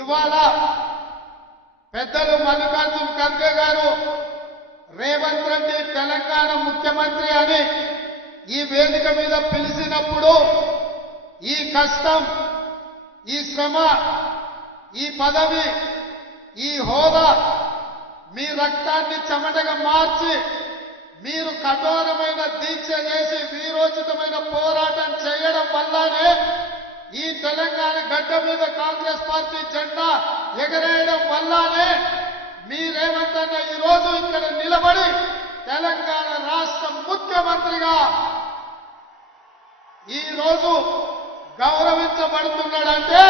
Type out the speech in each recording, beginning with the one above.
ఇవాళ పెద్దలు మల్లికార్జున ఖర్గే గారు రేవంత్ రెడ్డి తెలంగాణ ముఖ్యమంత్రి అని ఈ వేదిక మీద పిలిచినప్పుడు ఈ కష్టం, ఈ శ్రమ, ఈ పదవి, ఈ హోదా మీ రక్తాన్ని చెమటగా మార్చి మీరు కఠోరమైన దీక్ష చేసి వీరోచితమైన పోరాటం చేయడం వల్లనే ఈ తెలంగాణ గడ్డ మీద కాంగ్రెస్ పార్టీ జెండా ఎగరేయడం వల్లనే మీ రేవంత్ అన్న ఈ రోజు ఇక్కడ నిలబడి తెలంగాణ రాష్ట్ర ముఖ్యమంత్రిగా ఈ రోజు గౌరవించబడుతున్నాడంటే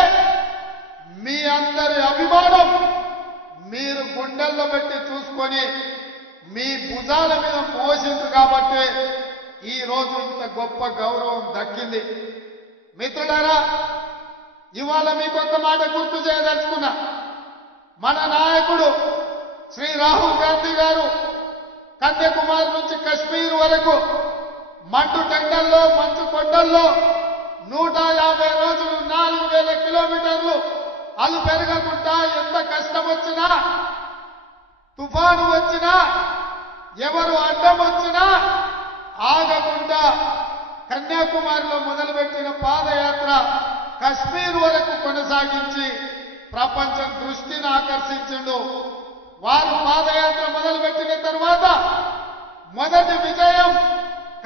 మీ అందరి అభిమానం మీరు గుండెల్లో పెట్టి చూసుకొని మీ భుజాల మీద మోసింది కాబట్టి ఈ రోజు ఇంత గొప్ప గౌరవం దక్కింది. మిత్రులారా, ఇవాళ మీకు ఒక మాట గుర్తు చేయదలుచుకున్నా. మన నాయకుడు శ్రీ రాహుల్ గాంధీ గారు కన్యాకుమారి నుంచి కశ్మీర్ వరకు మండు టెండల్లో మంచు కొండల్లో 150 రోజులు 4000 కిలోమీటర్లు అలు పెరగకుండా ఎంత కష్టం వచ్చినా, తుఫాను వచ్చినా, ఎవరు అడ్డం వచ్చినా ఆగకుండా కన్యాకుమారిలో మొదలుపెట్టిన పాదయాత్ర కశ్మీర్ వరకు కొనసాగించి ప్రపంచం దృష్టిని ఆకర్షించిండు. వారు పాదయాత్ర మొదలుపెట్టిన తర్వాత మొదటి విజయం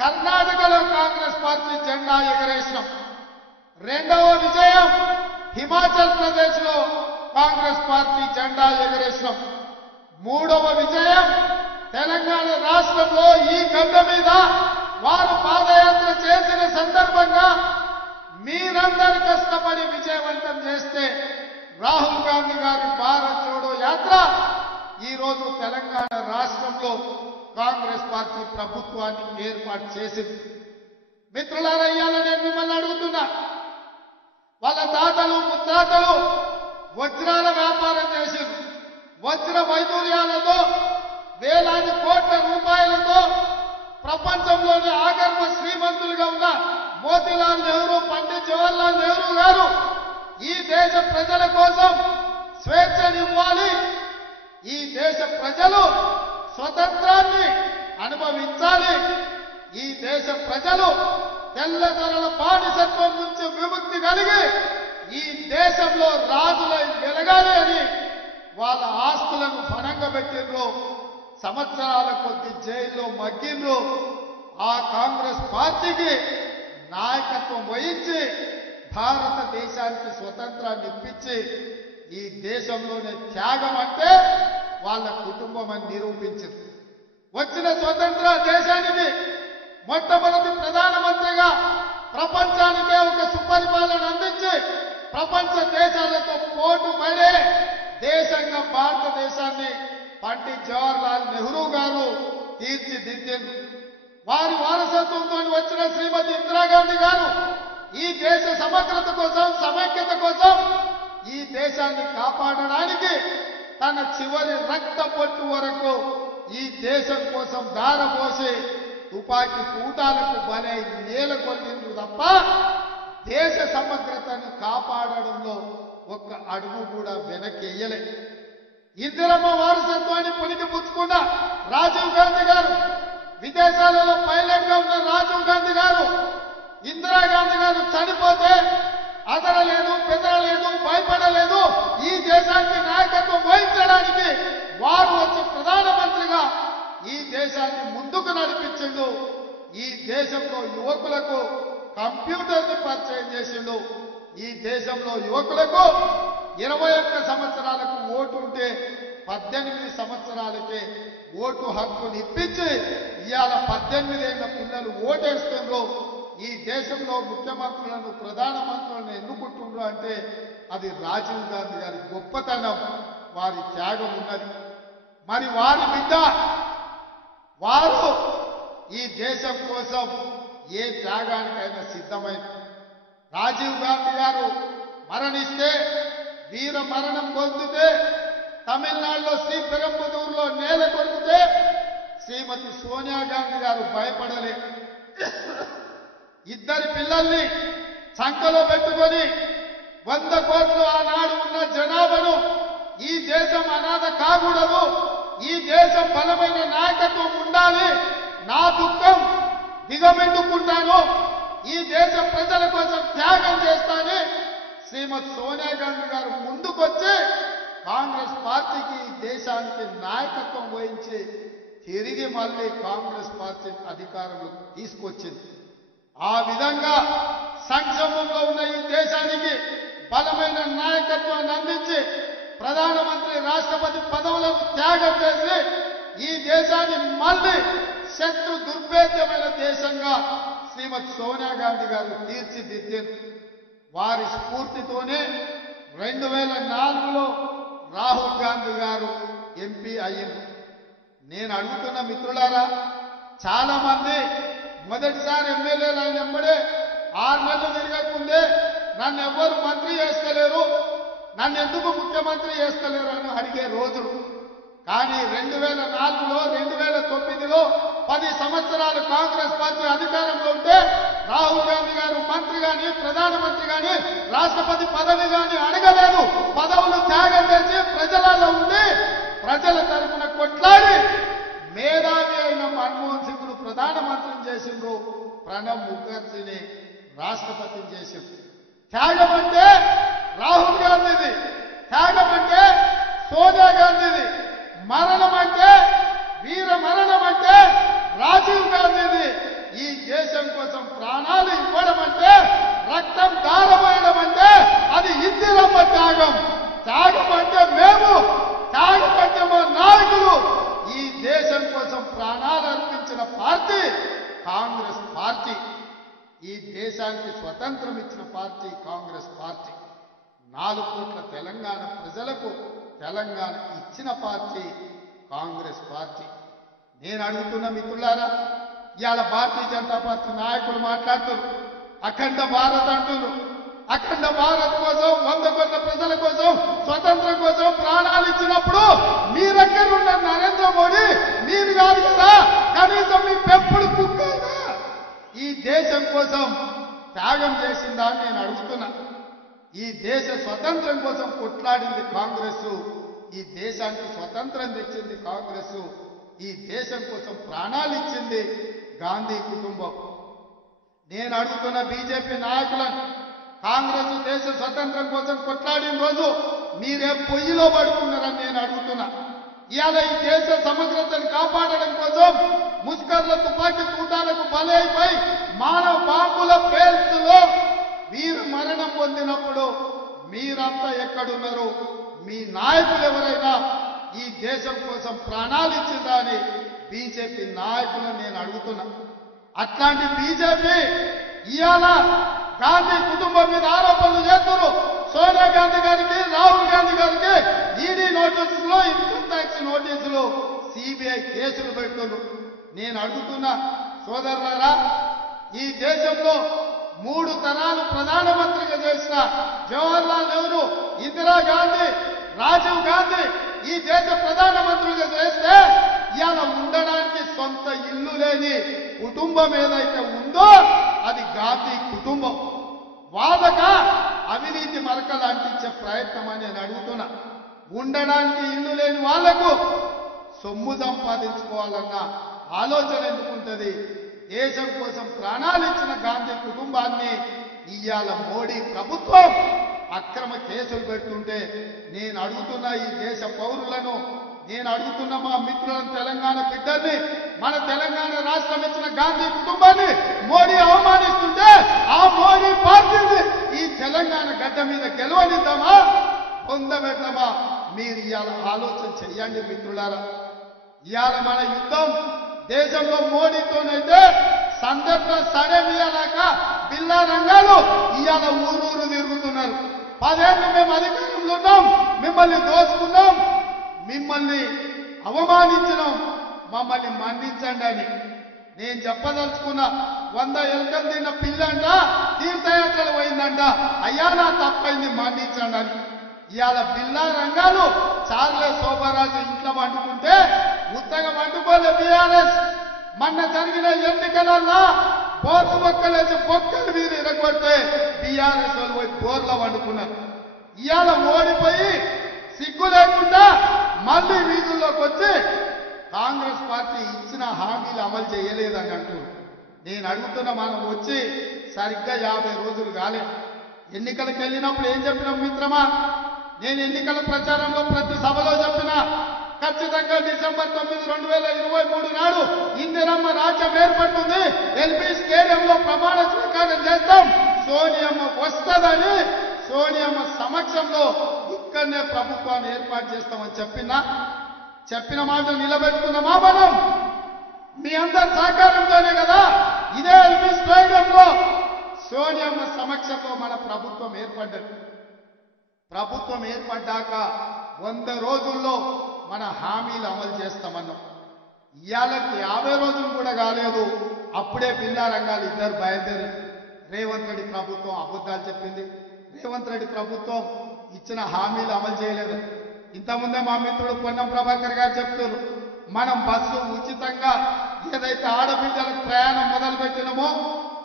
కర్ణాటకలో కాంగ్రెస్ పార్టీ జెండా ఎగరేసినాం. రెండవ విజయం హిమాచల్ ప్రదేశ్ లో కాంగ్రెస్ పార్టీ జెండా ఎగరేసినాం. మూడవ విజయం తెలంగాణ రాష్ట్రంలో ఈ గడ్డ మీద వారు పాదయాత్ర చేసిన సందర్భంగా మీరందరూ కష్టపడి విజయవంతం చేస్తే రాహుల్ గాంధీ గారి భారత్ జోడో యాత్ర ఈ రోజు తెలంగాణ రాష్ట్రంలో కాంగ్రెస్ పార్టీ ప్రభుత్వాన్ని ఏర్పాటు చేసింది. మిత్రులారా, ఇవాళ నేను మిమ్మల్ని అడుగుతున్నా, వాళ్ళ తాతలు ముత్తాతలు వజ్రాల వ్యాపారం చేసింది. వజ్ర వైదూర్యాలతో వేలాది కోట్ల రూపాయలతో ప్రపంచంలోని ఆగర్భ శ్రీమంతులుగా ఉన్న మోతీలాల్ నెహ్రూ, పండిత్ జవహర్లాల్ నెహ్రూ గారు ఈ దేశ ప్రజల కోసం స్వేచ్ఛనివ్వాలి, ఈ దేశ ప్రజలు స్వతంత్రాన్ని అనుభవించాలి, ఈ దేశ ప్రజలు తెల్లదొరల బానిసత్వం నుంచి విముక్తి కలిగి ఈ దేశంలో రాజులై వెలగాలి అని వాళ్ళ ఆస్తులను ఫణంగా పెట్టిండ్రు. సంవత్సరాల కొద్ది జైల్లో మగ్గిండ్రు. ఆ కాంగ్రెస్ పార్టీకి నాయకత్వం వహించి భారతదేశానికి స్వతంత్రాన్ని ఇప్పించి ఈ దేశంలోనే త్యాగం అంటే వాళ్ళ కుటుంబం అని నిరూపించింది. వచ్చిన స్వతంత్ర దేశానికి మొట్టమొదటి ప్రధానమంత్రిగా ప్రపంచానికే ఒక సుపరిపాలన అందించి ప్రపంచ దేశాలతో పోటు పడే దేశంగా భారతదేశాన్ని పండిత్ జవహర్లాల్ నెహ్రూ గారు తీర్చిదిద్దారు. వారి వారసత్వంతో వచ్చిన శ్రీమతి ఇందిరాగాంధీ గారు ఈ దేశ సమగ్రత కోసం, సమైక్యత కోసం, ఈ దేశాన్ని కాపాడడానికి తన చివరి రక్త పొట్టు వరకు ఈ దేశం కోసం దారపోసి తుపాకీ తూటాలకు బలై నేలకొల్లిండ్రు తప్ప దేశ సమగ్రతను కాపాడడంలో ఒక్క అడుగు కూడా వెనక్కియ్యలే. ఇందిరమ్మ వారసత్వాన్ని పునికి పుచ్చుకున్న రాజీవ్ గాంధీ గారు, విదేశాలలో పైలట్ గా ఉన్న రాజీవ్ గాంధీ గారు, ఇందిరాగాంధీ గారు చనిపోతే అదరలేదు, బెదరలేదు, భయపడలేదు. ఈ దేశానికి నాయకత్వం వహించడానికి వారు వచ్చి ప్రధానమంత్రిగా ఈ దేశాన్ని ముందుకు నడిపించిండు. ఈ దేశంలో యువకులకు కంప్యూటర్ని పరిచయం చేసిండు. ఈ దేశంలో యువకులకు 21 సంవత్సరాలకు ఓటు ఉంటే 18 సంవత్సరాలకే ఓటు హక్కుని ఇప్పించి ఇవాళ 18 ఏళ్ల పిల్లలు ఓటేస్తుండ్రు. ఈ దేశంలో ముఖ్యమంత్రులను, ప్రధానమంత్రులను ఎన్నుకుంటుండ్రు అంటే అది రాజీవ్ గాంధీ గారి గొప్పతనం, వారి త్యాగం ఉన్నది. మరి వారి బిడ్డ వారు ఈ దేశం కోసం ఏ త్యాగానికైనా సిద్ధమైంది. రాజీవ్ గాంధీ గారు మరణిస్తే, వీర మరణం పొందితే, తమిళనాడులో శ్రీపెరంబదూరులో నేల కొరికితే శ్రీమతి సోనియా గాంధీ గారు భయపడలే. ఇద్దరి పిల్లల్ని సంకలో పెట్టుకొని 100 కోట్లు ఆనాడు ఉన్న జనాభాను ఈ దేశం అనాథ కాకూడదు, ఈ దేశం బలమైన నాయకత్వం ఉండాలి, నా దుఃఖం దిగమిందుకుంటాను, ఈ దేశ ప్రజల కోసం త్యాగం చేస్తానని శ్రీమతి సోనియా గాంధీ గారు ముందుకొచ్చి కాంగ్రెస్ పార్టీకి ఈ దేశానికి నాయకత్వం వహించి తిరిగి మళ్ళీ కాంగ్రెస్ పార్టీ అధికారంలోకి తీసుకొచ్చింది. ఆ విధంగా సంక్షోభంలో ఉన్న ఈ దేశానికి బలమైన నాయకత్వాన్ని అందించి ప్రధానమంత్రి రాష్ట్రపతి పదవులను త్యాగం చేసి ఈ దేశాన్ని మళ్ళీ శత్రు దుర్భేద్యమైన దేశంగా శ్రీమతి సోనియా గాంధీ గారు తీర్చిదిద్దారు. వారి స్ఫూర్తితోనే 2004లో రాహుల్ గాంధీ గారు ఎంపీ అయ్యారు. నేను అడుగుతున్న మిత్రులారా, చాలా మంది మొదటిసారి ఎమ్మెల్యేలు అయిన వెంబడే 6 నెలలు తిరగకముందే నన్ను ఎవరు మంత్రి చేస్తలేరు, నన్ను ఎందుకు ముఖ్యమంత్రి చేస్తలేరు అని అడిగే రోజులు. కానీ 2004లో 2009లో 10 సంవత్సరాలు కాంగ్రెస్ పార్టీ అధికారంలో ఉంటే రాహుల్ గాంధీ గారు మంత్రి గాని ప్రధానమంత్రి గాని రాష్ట్రపతి పదవి గాని అడగలేదు. పదవులు త్యాగం చేసి ప్రజలలో ఉండి ప్రజల తరఫున కొట్లాడి మేధావి అయిన మన్మోహన్ సింగ్ను ప్రధానమంత్రిని చేసిండ్రు, ప్రణబ్ ముఖర్జీని రాష్ట్రపతిని చేసిండ్రు. త్యాగం అంటే రాహుల్ గాంధీది, త్యాగం అంటే సోనియా గాంధీది, మరణం అంటే వీర మరణం అంటే రాజీవ్ గాంధీది. ఈ దేశం కోసం ప్రాణాలు ఇవ్వడం అంటే, రక్తం దారమేయడం అంటే అది ఇందిరమ్మ త్యాగం. త్యాగం అంటే మేము, త్యాగం అంటే మా నాయకులు. ఈ దేశం కోసం ప్రాణాలు అర్పించిన పార్టీ కాంగ్రెస్ పార్టీ. ఈ దేశానికి స్వతంత్రం ఇచ్చిన పార్టీ కాంగ్రెస్ పార్టీ. 4 కోట్ల తెలంగాణ ప్రజలకు తెలంగాణ ఇచ్చిన పార్టీ కాంగ్రెస్ పార్టీ. నేను అడుగుతున్న మిత్రులారా, ఇవాళ భారతీయ జనతా పార్టీ నాయకులు మాట్లాడుతున్నారు, అఖండ భారత్ అంటున్నారు. అఖండ భారత్ కోసం 100 కోట్ల ప్రజల కోసం స్వతంత్రం కోసం ప్రాణాలు ఇచ్చినప్పుడు మీరెక్కడున్న నరేంద్ర మోడీ మీరు కాదు కదా, కనీసం మీ పెంపుడు కుక్కైనా ఈ దేశం కోసం త్యాగం చేసిందా అని నేను అడుగుతున్నా. ఈ దేశ స్వతంత్రం కోసం కొట్లాడింది కాంగ్రెస్, ఈ దేశానికి స్వతంత్రం తెచ్చింది కాంగ్రెస్, ఈ దేశం కోసం ప్రాణాలు ఇచ్చింది గాంధీ కుటుంబం. నేను అడుగుతున్న బీజేపీ నాయకులను, కాంగ్రెస్ దేశ స్వతంత్రం కోసం కొట్లాడిన రోజు మీరే పొయ్యిలో పడుకున్నారని నేను అడుగుతున్నా. ఇవాళ ఈ దేశ సమగ్రతను కాపాడడం కోసం ముస్కర్ల తుపాకీ కూటాలకు బలైపోయి మానవ బాంబుల పేల్చులో వీరు మరణం పొందినప్పుడు మీరంతా ఎక్కడున్నారు? మీ నాయకులు ఎవరైనా ఈ దేశం కోసం ప్రాణాలు ఇచ్చిందా అని బీజేపీ నాయకులను నేను అడుగుతున్నా. అట్లాంటి బీజేపీ ఇవాళ గాంధీ కుటుంబం మీద ఆరోపణలు చేస్తున్నారు. సోనియా గాంధీ గారికి, రాహుల్ గాంధీ గారికి ఈడీ నోటీసులు, ఇన్కమ్ ట్యాక్స్ నోటీసులు, సిబిఐ కేసులు పెడుతున్నారు. నేను అడుగుతున్నా సోదరులారా, ఈ దేశంలో 3 తరాలు ప్రధానమంత్రిగా చేసిన జవహర్లాల్ నెహ్రూ, ఇందిరాగాంధీ, రాజీవ్ గాంధీ ఈ దేశ ప్రధానమంత్రిగా చేస్తే ఇవాళ ఉండడానికి సొంత ఇల్లు లేని కుటుంబం ఏదైతే ఉందో అది గాంధీ కుటుంబం. వాళ్ళగా అవినీతి మరకలు అంటించే ప్రయత్నం అని నేను అడుగుతున్నా. ఉండడానికి ఇల్లు లేని వాళ్లకు సొమ్ము సంపాదించుకోవాలన్న ఆలోచన ఎందుకుంటది? దేశం కోసం ప్రాణాలు ఇచ్చిన గాంధీ కుటుంబాన్ని ఇవాళ మోడీ ప్రభుత్వం అక్రమ కేసులు పెడుతుంటే నేను అడుగుతున్న ఈ దేశ పౌరులను, నేను అడుగుతున్న మా మిత్రులను, తెలంగాణ బిడ్డల్ని, మన తెలంగాణ రాష్ట్రం ఇచ్చిన గాంధీ కుటుంబాన్ని మోడీ అవమానిస్తుంటే ఆ మోడీ పార్టీని ఈ తెలంగాణ గడ్డ మీద గెలవనిద్దామా, పొందబెడదామా? మీరు ఇవాళ ఆలోచన చెయ్యండి మిత్రులారా. ఇవాళ మన యుద్ధం దేశంలో మోడీతోనైతే సందర్భ సడమియాలాక బిల్లా రంగాలు ఇవాళ ఊరూరు తిరుగుతున్నారు. 10 ఏళ్ళు మేము అధికారంలో ఉన్నాం, మిమ్మల్ని దోచుకున్నాం, మిమ్మల్ని అవమానించినాం, మమ్మల్ని మన్నించండి అని నేను చెప్పదలుచుకున్నా. 100 ఎలుకలు తిన్న పిల్లంట తీర్థయాత్రలు పోయిందంట, అయ్యా నా తప్పైంది మన్నించండి అని. ఇవాళ బిల్లా రంగాలు చార్లే శోభరాజు ఇంట్లో వండుకుంటే ఉత్తగా వండుకోలే బీఆర్ఎస్. మొన్న జరిగిన ఎన్నికలన్నా బోర్ల బొక్కలేసి బొక్కలు వీరు ఎరగొడితే టీఆర్ఎస్ వాళ్ళు పోయి బోర్ల వండుకున్నారు. ఇవాళ ఓడిపోయి సిగ్గు లేకుండా మళ్ళీ వీధుల్లోకి వచ్చి కాంగ్రెస్ పార్టీ ఇచ్చిన హామీలు అమలు చేయలేదని అంటూ నేను అడుగుతున్నా. మనం వచ్చి సరిగ్గా 50 రోజులు కాలే. ఎన్నికలకు వెళ్ళినప్పుడు ఏం చెప్పినాం మిత్రమా? నేను ఎన్నికల ప్రచారంలో ప్రతి సభలో చెప్పినా ఖచ్చితంగా డిసెంబర్ 9, 2023 నాడు ఇందిరమ్మ రాజ్యం ఏర్పడుతుంది. ఎల్బీ స్టేడియంలో ప్రమాణ స్వీకారం చేస్తాం. సోనియమ్మ వస్తుందని సోనియమ్మ సమక్షంలో ఇక్కడనే ప్రభుత్వాన్ని ఏర్పాటు చేస్తామని చెప్పిన మాట నిలబెట్టుకున్నామా మనం? మీ అందరి సహకారంతోనే కదా ఇదే ఎల్బీ స్టేడియంలో సోనియమ్మ సమక్షంలో మన ప్రభుత్వం ఏర్పడ్డది. ప్రభుత్వం ఏర్పడ్డాక 100 రోజుల్లో మన హామీలు అమలు చేస్తామన్నాం. ఇవాళకి 50 రోజులు కూడా కాలేదు. అప్పుడే బిల్లా రంగాలు ఇద్దరు బయలుదేరి రేవంత్ రెడ్డి ప్రభుత్వం అబద్ధాలు చెప్పింది. రేవంత్ రెడ్డి ప్రభుత్వం ఇచ్చిన హామీలు అమలు చేయలేదు. ఇంతకుముందే మా మిత్రుడు పొన్నం ప్రభాకర్ గారు చెప్తున్నారు, మనం బస్సు ఉచితంగా ఏదైతే ఆడబిడ్డలకు ప్రయాణం మొదలు పెట్టినామో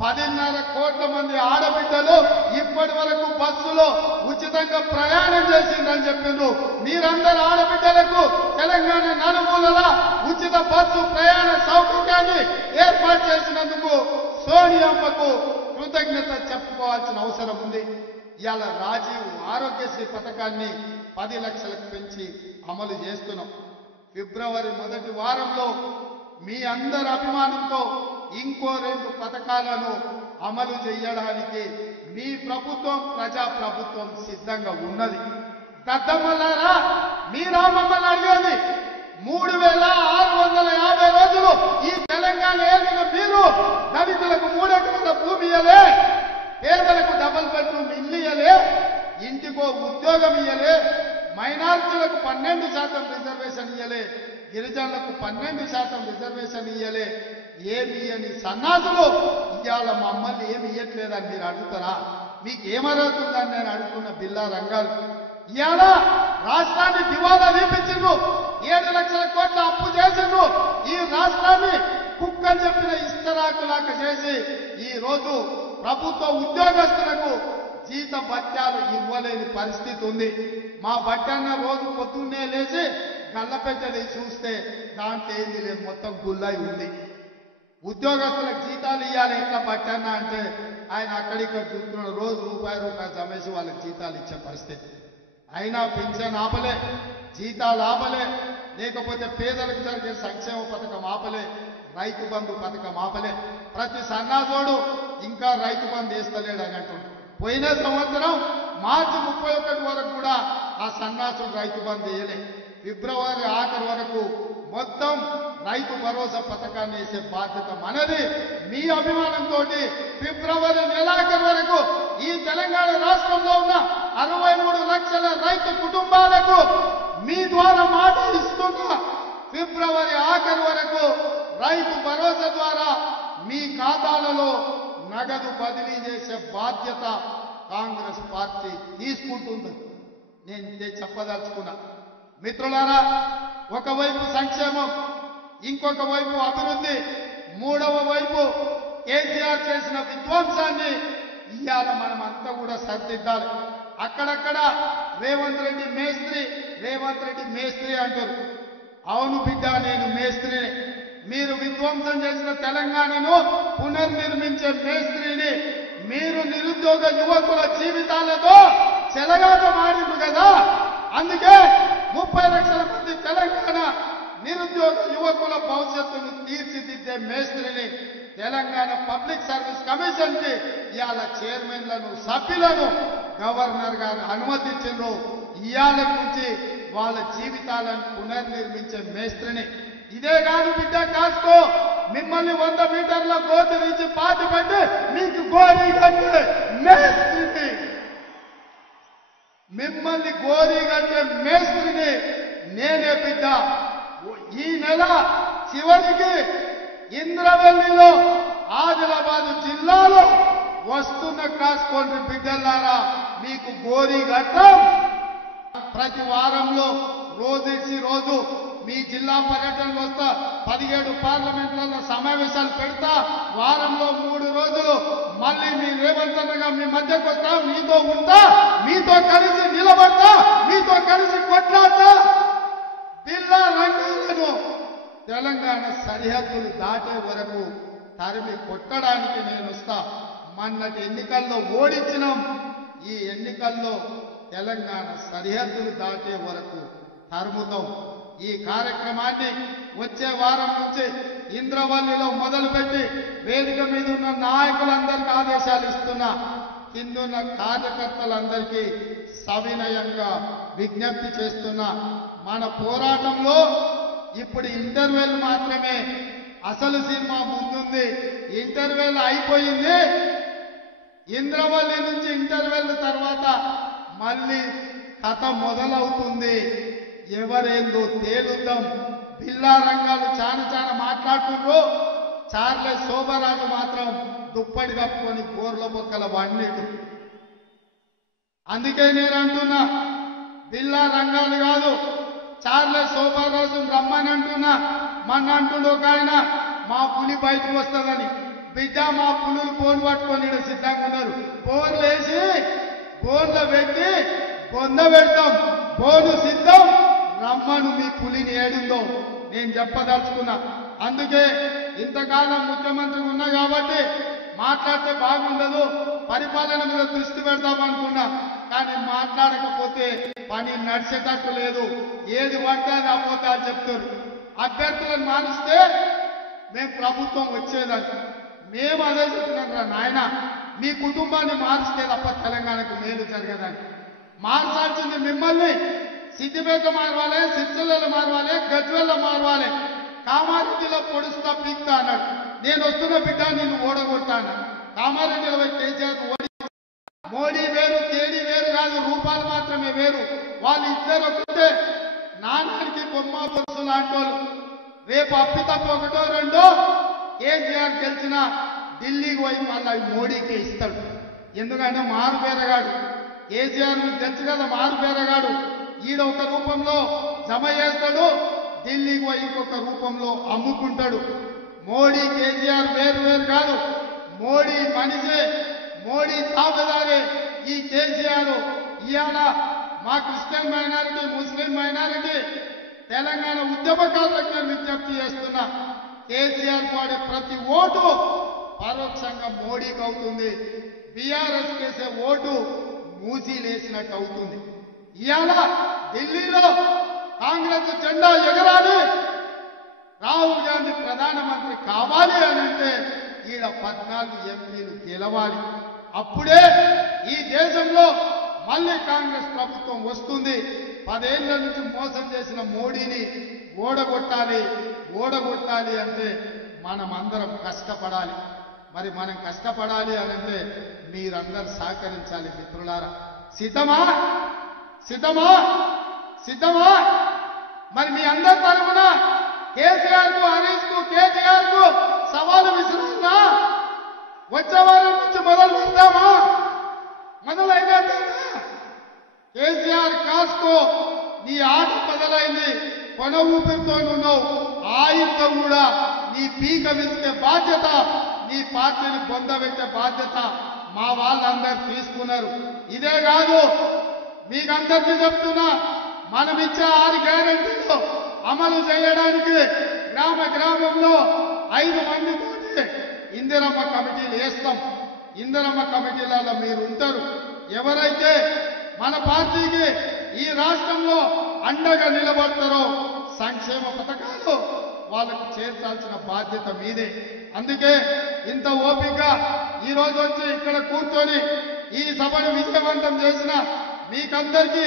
10.5 కోట్ల మంది ఆడబిడ్డలు ఇప్పటి వరకు బస్సులో ఉచితంగా ప్రయాణం చేసిందని చెప్పిండ్రు. మీరందరూ ఆడబిడ్డలకు తెలంగాణ నలుమూలల ఉచిత బస్సు ప్రయాణ సౌకర్యాన్ని ఏర్పాటు చేసినందుకు సోనియమ్మకు కృతజ్ఞత చెప్పుకోవాల్సిన అవసరం ఉంది. ఇవాళ రాజీవ్ ఆరోగ్యశ్రీ పథకాన్ని 10 లక్షలకు పెంచి అమలు చేస్తున్నాం. ఫిబ్రవరి మొదటి వారంలో మీ అందరి అభిమానంతో ఇంకో 2 పథకాలను అమలు చేయడానికి మీ ప్రభుత్వం ప్రజా ప్రభుత్వం సిద్ధంగా ఉన్నది. దద్దమ్మలారా, మీరా మమ్మల్ని అడిగేది 3650 రోజులు ఈ తెలంగాణ ఏలిన మీరు దళితులకు 3 ఎకరాల భూమి ఇయ్యలే, పేదలకు డబుల్ బెడ్రూమ్ ఇల్లు ఇయ్యలే, ఇంటికో ఉద్యోగం ఇయ్యలే, మైనారిటీలకు 12% రిజర్వేషన్ ఇయ్యలే, గిరిజనులకు 12% రిజర్వేషన్ ఇయ్యలే. ఏమి ఇయ్యని సన్నాసులు ఇవాళ మమ్మల్ని ఏమి ఇయ్యట్లేదని మీరు అడుగుతారా? మీకు ఏమరుగుతుందని నేను అడుగుతున్న బిల్లా రంగాలు. ఇవాళ రాష్ట్రాన్ని దివాలా తీపించిండ్రు, 7 లక్షల కోట్ల అప్పు చేసిండ్రు. ఈ రాష్ట్రాన్ని కుక్కని చెప్పిన ఇస్తరాకులాక చేసి ఈ రోజు ప్రభుత్వ ఉద్యోగస్తులకు జీత భత్యాలు ఇవ్వలేని పరిస్థితి ఉంది. మా బట్టన్న రోజు పొద్దున్నే లేచి గల్లపెట్టది చూస్తే దాంట్లో ఏంది లేదు, మొత్తం గుల్లాయి ఉంది. ఉద్యోగస్తులకు జీతాలు ఇవ్వాలి ఎట్లా బట్టన్న అంటే ఆయన అక్కడిక్కడ చూస్తున్నాడు. రోజు రూపాయి జమేసి వాళ్ళకి జీతాలు ఇచ్చే పరిస్థితి. అయినా పెన్షన్ ఆపలే, జీతాలు ఆపలే, లేకపోతే పేదలకు జరిగే సంక్షేమ పథకం ఆపలే, రైతు బంధు పథకం ఆపలే. ప్రతి సన్నాసోడు ఇంకా రైతు బంధు వేస్తలేడు అని అంటుండ్రు. పోయిన సంవత్సరం మార్చి 31 వరకు కూడా ఆ సన్నాసుడు రైతు బంధు వేయలే. ఫిబ్రవరి ఆఖరి వరకు మొత్తం రైతు భరోసా పథకాన్ని వేసే బాధ్యత మనది. మీ అభిమానంతో ఫిబ్రవరి నెలాఖరు వరకు ఈ తెలంగాణ రాష్ట్రంలో ఉన్న 63 లక్షల రైతు కుటుంబాలకు మీ ద్వారా మాట ఇస్తున్న ఫిబ్రవరి ఆఖరి వరకు రైతు భరోసా ద్వారా మీ ఖాతాలలో నగదు బదిలీ చేసే బాధ్యత కాంగ్రెస్ పార్టీ తీసుకుంటుంది. నేను చెప్పదలుచుకున్నా. మిత్రులారా, ఒకవైపు సంక్షేమం, ఇంకొక వైపు అభివృద్ధి, మూడవ వైపు కేసీఆర్ చేసిన విధ్వంసాన్ని ఇవాళ మనం అంతా కూడా సరిదిద్దాలి. అక్కడక్కడ రేవంత్ రెడ్డి మేస్త్రి అంటారు. అవును బిడ్డ, నేను మేస్త్రిని. మీరు విధ్వంసం చేసిన తెలంగాణను పునర్నిర్మించే మేస్త్రిని. మీరు నిరుద్యోగ యువకుల జీవితాలతో చెలగాటమాడిండ్రు కదా, అందుకే 30 లక్షల మంది తెలంగాణ నిరుద్యోగ యువకుల భవిష్యత్తును తీర్చిదిద్దే మేస్త్రిని తెలంగాణ పబ్లిక్ సర్వీస్ కమిషన్ కి ఇవాళ చైర్మన్లను సభ్యులను గవర్నర్ గారు అనుమతించారు. ఇవాళ నుంచి వాళ్ళ జీవితాలను పునర్నిర్మించే మేస్త్రిని. ఇదే కాదు బిడ్డ, కాసుకో, మిమ్మల్ని 100 మీటర్ల గోతి నుంచి పాతి పెట్టి మీకు గోరీ కట్టే మేస్త్రిని, మిమ్మల్ని గోరీ కట్టే మేస్త్రిని నేనే బిడ్డ. ఈ నెల చివరికి ఇంద్రవెల్లిలో ఆదిలాబాద్ జిల్లాలో వస్తున్న కాసుకోండి బిడ్డలారా, మీకు గోరీ కట్టం. ప్రతి వారంలో రోజేసి రోజు మీ జిల్లా పర్యటనలు వస్తా, 17 పార్లమెంట్లలో సమావేశాలు పెడతా, వారంలో 3 ఎప్పుడనగా మీ మధ్యకు వస్తా, మీతో ఉంటా, మీతో కలిసి నిలబడతా, మీతో కలిసి కొట్లాడతా. బిల్లా రంగాలను తెలంగాణ సరిహద్దులు దాటే వరకు తరిమి కొట్టడానికి నేను వస్తా. మొన్నటి ఎన్నికల్లో ఓడించినాం. ఈ ఎన్నికల్లో తెలంగాణ సరిహద్దులు దాటే వరకు తరుముతాం. ఈ కార్యక్రమాన్ని వచ్చే వారం నుంచి ఇంద్రవల్లిలో మొదలుపెట్టి వేదిక మీద ఉన్న నాయకులందరికీ ఆదేశాలు ఇస్తున్నా. కిందున్న కార్యకర్తలందరికీ సవినయంగా విజ్ఞప్తి చేస్తున్నా. మన పోరాటంలో ఇప్పుడు ఇంటర్వెల్ మాత్రమే. అసలు సినిమా ముందుంది. ఇంటర్వెల్ అయిపోయింది. ఇంద్రవల్లి నుంచి ఇంటర్వెల్ తర్వాత మళ్ళీ కథ మొదలవుతుంది. ఎవరేందో తేలుద్దాం. బిల్లా రంగాలు చాలా మాట్లాడుతున్నారు. చార్లెస్ శోభరాజు మాత్రం దుప్పటి కప్పుకొని బోర్ల బొక్కల వండిడు. అందుకే నేను అంటున్నా, బిల్లా రంగాలు కాదు, చార్లెస్ శోభరాజు రమ్మని అంటున్నా. మన అంటుండు ఒక ఆయన, మా పులి బయటకు వస్తుందని. బిడ్డ, మా పులులు బోన్ పట్టుకొని సిద్ధంగా ఉన్నారు. బోర్లు వేసి బోర్ల పెట్టి బొంద పెడతాం. బోను సిద్ధం, రమ్మను మీ పులిని ఏడుందో నేను చెప్పదలుచుకున్నా. అందుకే ఇంతకాలం ముఖ్యమంత్రి ఉన్నా కాబట్టి మాట్లాడితే బాగుండదు, పరిపాలన మీద దృష్టి పెడతామనుకున్నా. కానీ మాట్లాడకపోతే పని నడిచేటట్టు లేదు. ఏది పడితే అది అబద్ధాలు చెప్తారు. అభ్యర్థులను మానిస్తే మేము ప్రభుత్వం వచ్చేదని మేము అదే చెప్తున్నాం. రా నాయన, మీ కుటుంబాన్ని మారిస్తే తప్ప తెలంగాణకు మేలు జరగదని. మార్చాల్సింది మిమ్మల్ని. సిద్దిపేట మారవాలి, సిరిసిల్లలో మారవాలి, గజ్వేల్లో మారవాలి. కామారెడ్డిలో పొడుస్తా పీక్తా అన్నాడు. నేను వస్తున్న బిడ్డ నిన్ను ఓడగొట్టాను. కామారెడ్డిలో కేసీఆర్ ఓడి. మోడీ వేరు, కేడీ వేరు కాదు, రూపాలు మాత్రమే వేరు. వాళ్ళు ఇద్దరు ఒకటే. నాన్నకి బొమ్మ బొరుసు లాంటి వాళ్ళు. రేపు అప్పితప్ప ఒకటో రెండో కేసీఆర్ గెలిచిన ఢిల్లీకి పోయి మళ్ళీ మోడీకే ఇస్తాడు. ఎందుకంటే మారు పేరగాడు. కేసీఆర్ తెలుసు కదా, మారు పేరగాడు. ఈడ ఒక రూపంలో జమ చేస్తాడు, ఢిల్లీకి పోయి ఇంకొక రూపంలో అమ్ముకుంటాడు. మోడీ కేసీఆర్ వేరు వేరు కాదు. మోడీ మనిషే, మోడీ తాబేదారే. ఈ కేసీఆర్ ఇవాళ మా క్రిస్టియన్ మైనారిటీ, ముస్లిం మైనారిటీ, తెలంగాణ ఉద్యమకారులకు నేను విజ్ఞప్తి చేస్తున్నా. కేసీఆర్ వాడే ప్రతి ఓటు పరోక్షంగా మోడీకి అవుతుంది. బీఆర్ఎస్ కేసే ఓటు మూసీలేసినట్టు అవుతుంది. ఇవాళ ఢిల్లీలో కాంగ్రెస్ జెండా ఎగరాలి, రాహుల్ గాంధీ ప్రధానమంత్రి కావాలి అని అంటే ఈడ 14 ఎంపీలు గెలవాలి. అప్పుడే ఈ దేశంలో మళ్ళీ కాంగ్రెస్ ప్రభుత్వం వస్తుంది. 10 ఏళ్ల నుంచి మోసం చేసిన మోడీని ఓడగొట్టాలి. ఓడగొట్టాలి అంటే మనం అందరం కష్టపడాలి. మరి మనం కష్టపడాలి అని అంటే మీరందరూ సహకరించాలి. మిత్రులారా, సిద్ధమా? సిద్ధమా? సిద్ధమా? మరి మీ అందరి తరఫున కేసీఆర్ కు, హరీష్ కు, కేటీఆర్ కు సవాలు విసురుతున్నా. వచ్చే వారం నుంచి మొదలు పెడతామా? మొదలైనా కేసీఆర్ కాస్కో నీ ఆట మొదలైంది. కొన ఊపిరితో ఉన్నావు. ఆయుధం కూడా నీ పీక విసికే బాధ్యత, నీ పార్టీని పొందబెట్టే బాధ్యత మా వాళ్ళందరూ తీసుకున్నారు. ఇదే కాదు, మీకందరికీ చెప్తున్నా, మనం ఇచ్చే 6 గ్యారెంటీలు అమలు చేయడానికి గ్రామ గ్రామంలో 5 మందితోటి ఇందిరమ్మ కమిటీలు వేస్తాం. ఇందిరమ్మ కమిటీలలో మీరు ఉంటారు. ఎవరైతే మన పార్టీకి ఈ రాష్ట్రంలో అండగా నిలబడతారో సంక్షేమ పథకాలు వాళ్ళకు చేర్చాల్సిన బాధ్యత మీదే. అందుకే ఇంత ఓపిక ఈ రోజు వచ్చి ఇక్కడ కూర్చొని ఈ సభను విజయవంతం చేసిన మీకందరికీ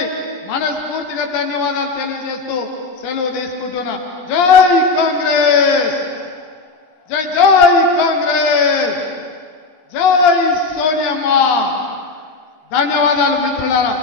మనస్ఫూర్తిగా ధన్యవాదాలు తెలియజేస్తూ సెలవు తీసుకుంటున్నా. జై కాంగ్రెస్, జై జై కాంగ్రెస్, జై సోనియమ్మ. ధన్యవాదాలు మిత్రులారా.